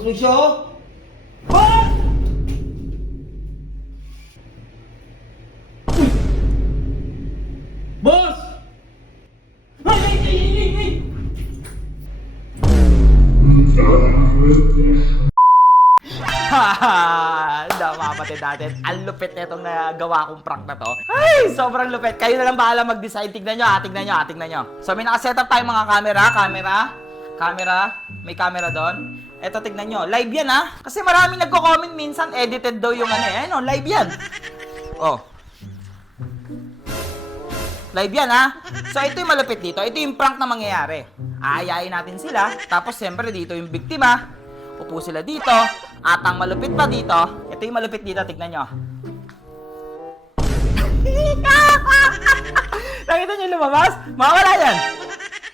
Boss Lucio? Boss! Boss! Ay! Haha! Mga kapatid natin, ang lupit na itong nagawa kong prank na to. Ay, sobrang lupit. Kayo na lang bahala mag-decide. Tignan nyo. So, may nakaset up tayong mga camera. May camera doon. Eto, tignan nyo. Live yan, ha? Kasi maraming nagko-comment minsan, edited daw yung ano, eh. Ano, live yan. Oh. Live yan, ha? So, ito yung malupit dito. Ito yung prank na mangyayari. Aayain natin sila. Tapos, siyempre, dito yung biktima. Upo sila dito. At ang malupit pa dito, ito yung malupit dito, tignan nyo. Nakita nyo lumabas? Mawala yan.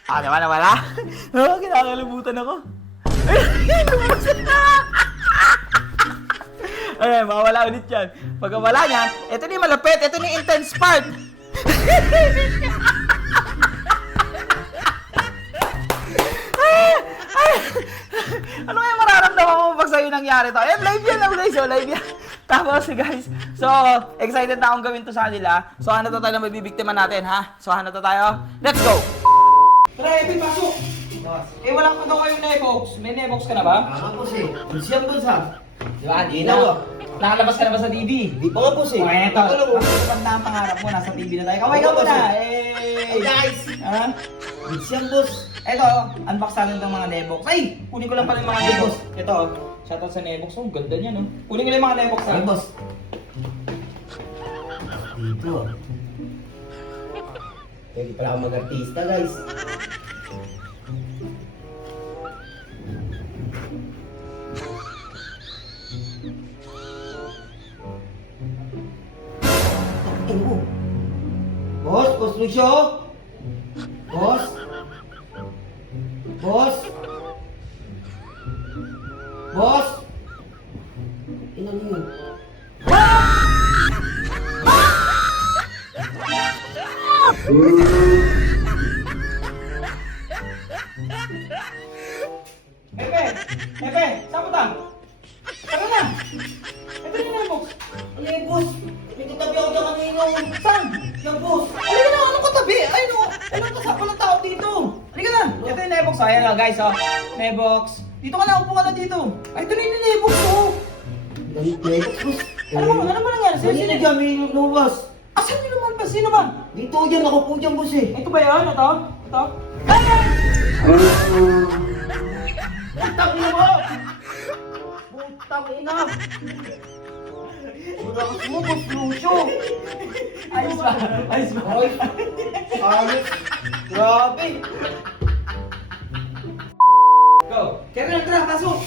Ah, diba nawala? Oh, kinakalimutan ako. Lumabas na. Ay, mawala ulit yan. Pag wala yan, ito na yung malupit. Ito na yung intense part. Ano kaya mararamdaman mo pag sa'yo nangyari to? Live yan guys, live yan. Tapos guys, so excited na akong gawin to sa kanila. So ano to tayo na mabibiktima natin, ha? So ano to tayo? Let's go! Tara, Epi, pasok! Wala pa daw kayong Nebox. May Nebox ka na ba? Boss eh. Siyang boss ha? Diba, di na. Nakalabas ka na ba sa TV? Di pa nga boss eh. Okay, ito. Ang na ang pangarap mo, nasa TV na tayo. Kamay ka muna! Hey guys! Ha? Siyang boss. Eto, unbox natin itong mga Nebox. Ay! Kunin ko lang pala yung mga Nebox. Ito, shoutout sa Nebox. Oh, ganda niya, no? Kunin ko lang yung mga Nebox. Ay boss. Dito ah. Pwede pala ako mag-artista guys. Boss Lucio? Boss? Ina niyo. Epe, saan punta? Tara na! Ito yung Nebox. Ano yung boss? May katabi ako dyan kanina. Saan? Yung boss. Halika na, anong katabi? Ay, no! Anong kasama ng tao dito? Halika na! Ito yung Nebox, ayan na guys, oh. Nebox. Dito ka na, upo ka na dito. Ay, ito na yung Nebox, oh. Boss. Ano ba nangyari? Sino dyan may lumabas? Asan nyo naman ba? Sino ba? Dito dyan, ako po dyan boss eh. Ito ba yan? Ito? Ay! Putang ina mo! Putang ina! Bukas mo, boss Lucio! Ayos ba? Ay! Ayos! Grabe! Go! Kaya tara, pasok!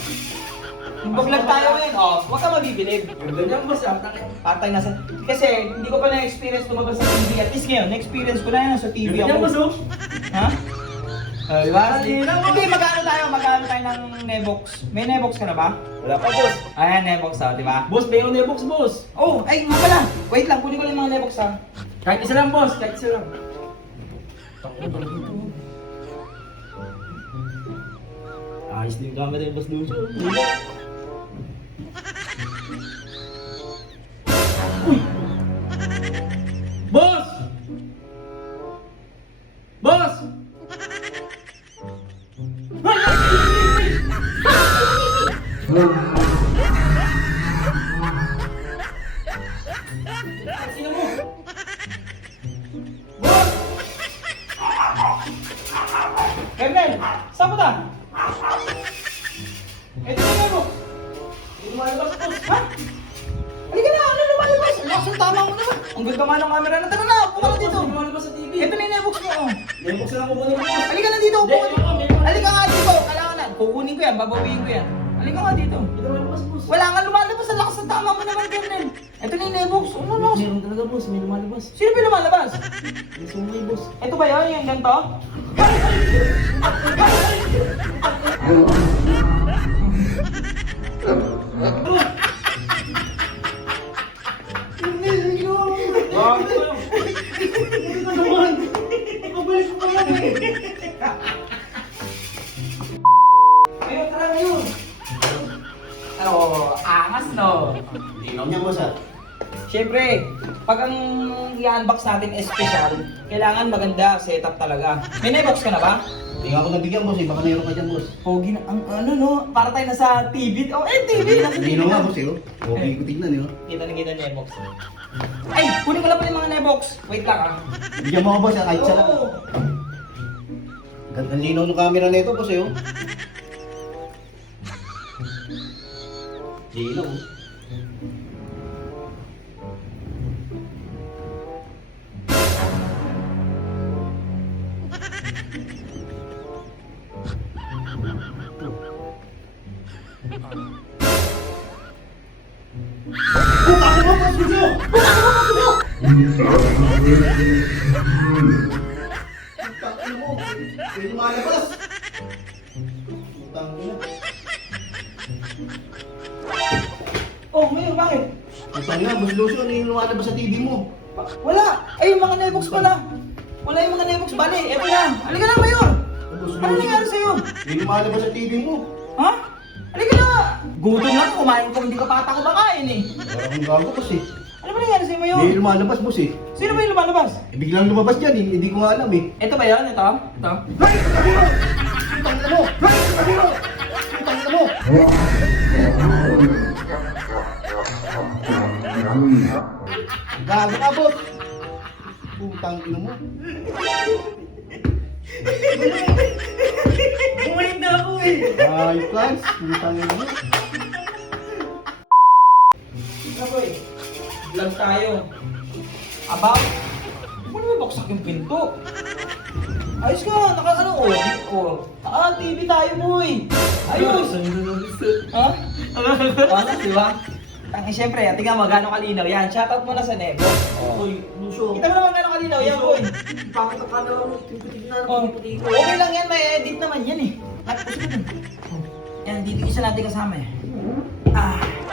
Mag-vlog tayo ngayon, oh. Huwag ka mabibilib. Ganyan boss ah. Patay na sa... Kasi hindi ko pa na-experience lumabas sa TV. At least ngayon, na-experience ko na yan sa TV Ganyan boss ako. oh. Ha? Diba? Kanina mo. Hindi, magkano tayo ng Nebox. May Nebox ka na ba? Wala pa boss. Ayan, Nebox ha, di ba? Boss, may yung box boss. Oh, ay, nga pala. Wait lang, kunin ko lang mga Nebox ha. Kahit isa lang boss, kahit isa lang. Ayos din yung camera yung boss Lucio. Boss! Boss! Sino mo? Boss! Kernel, saan punta? Ito na Nebox. Hindi lumalabas boss. Ha? Halika na, ano lumalabas? Lakas ang tama mo naman. Ang ganda nga ng camera na. Tara na, upo ka na dito. Hindi lumalabas sa TV. Ito na yung Nebox mo, oh. Yung box na lang kukunin mo boss. Halika na dito, upo ka dito. Hindi, Halika nga dito, kailangan na. Kukunin ko yan, babawiin ko yan. Halika nga dito. Hindi lumalabas boss. Wala nga lumalabas, ang lakas ng tama mo naman, Kernel. Ito na yung Nebox. Ano lakas? Meron talaga boss, may lumalabas. Sino ba lumalabas? May sumay boss. Ito ba yun, yung ganito? Bakit ba? Hindi ka naman. Pabalik ko lang eh. Ayun, tara ngayon. Linaw niya, boss, ha? Siyempre, pag ang i-unbox natin special, kailangan maganda setup talaga. May na-box ka na ba? Hindi nga ako nabigyan, boss, eh. Baka mayroon ka dyan, boss. Pogi na, ang ano no, para tayo nasa TV. Oh, TV! Nasa TV Linaw nga, na. boss, eh, oh. Okay ko tignan, eh, oh. Kita na kita na-box. Ay, kunin ko lang pala yung mga na-box. Wait lang ah. Bigyan mo ako, boss, ha? Kahit isa lang. Oo. Ganda ang linaw ng camera na ito, boss, eh, oh. Linaw, oh. Putang mo! May lumalabas! Putang ina. Oh, ngayon, bakit? Putang ina, boss Lucio, ano yung lumalabas sa TV mo? Wala! Ay, yung mga na-box pala. Wala yung mga na-box. Bali, eto na. Halika na, Mayor! Boss Ano nangyari sa'yo? May lumalabas sa TV mo. Ha? Halika na! Gutom lang, kumain ko, hindi ka pa ata kumakain eh. Parang ang gago, boss, eh. Ano ba nangyari sa'yo, Mayor? May lumalabas, boss, eh. Sino ba yung lumalabas? Biglang lumabas dyan, eh. Hindi ko nga alam, eh. Ito ba yun? Ito? Ito? Hoy! Kabiro! Putang ina mo! Hoy! Kabiro! Putang ina mo! Gago ka, boss! Putang ina mo! Bumalik na ako eh! Ay, plans! Putang ina mo! Ako eh. Vlog tayo. About? Ano may baksak yung pinto? Ayos ka, naka-TV tayo boy. Ayos. Ha? Ano, di ba? Siyempre, tingnan mo, gano'ng kalinaw yan. Shoutout mo na sa Nebo. Uy, Lucio! Kita mo naman gano'ng kalinaw yan, boy. Pangit ang camera mo! Tingnan na Oh, puti ko! okay lang yan, may edit naman yan eh. Yan, dito isa natin kasama eh.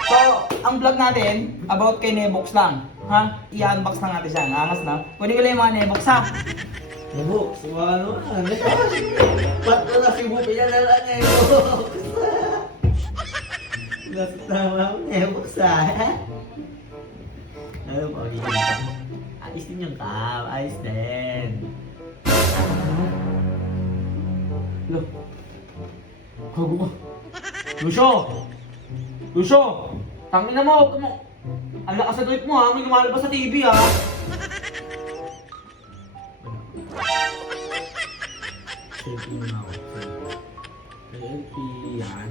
So, ang vlog natin, about kay Nebox lang. Ha? I-unbox lang natin siya. Angas na. Kunin ko lang yung mga Nebox ha. Nebo, sumano ka! Ba't ko na si Bupi na lang eh! Nasa tama ako, Nebo, sa ano pa ulit yun? Ayos din yung cam, ayos din. Lo. Gago ka. Lucio! Lucio! Tangina mo, huwag ka mo. Ang lakas sa trip mo ha, may lumalabas sa TV ha. Selfie muna ako. Selfie, yan.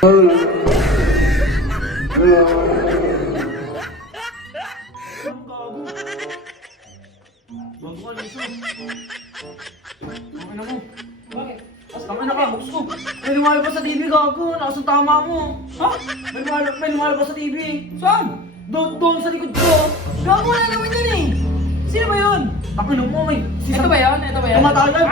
Ang gago. Gago ka, Lucio. Tangina mo. Bakit? Tangina ka, buks ko. May lumalabas sa TV, gago. Nakasang tama mo. Ha? May lumalabas sa TV. Saan? Doon sa likod ko. Gago, wala naman yun eh. Sino ba yun? Tangina mo, may... Ito ba yun? Ito ba yun? Tumatagal.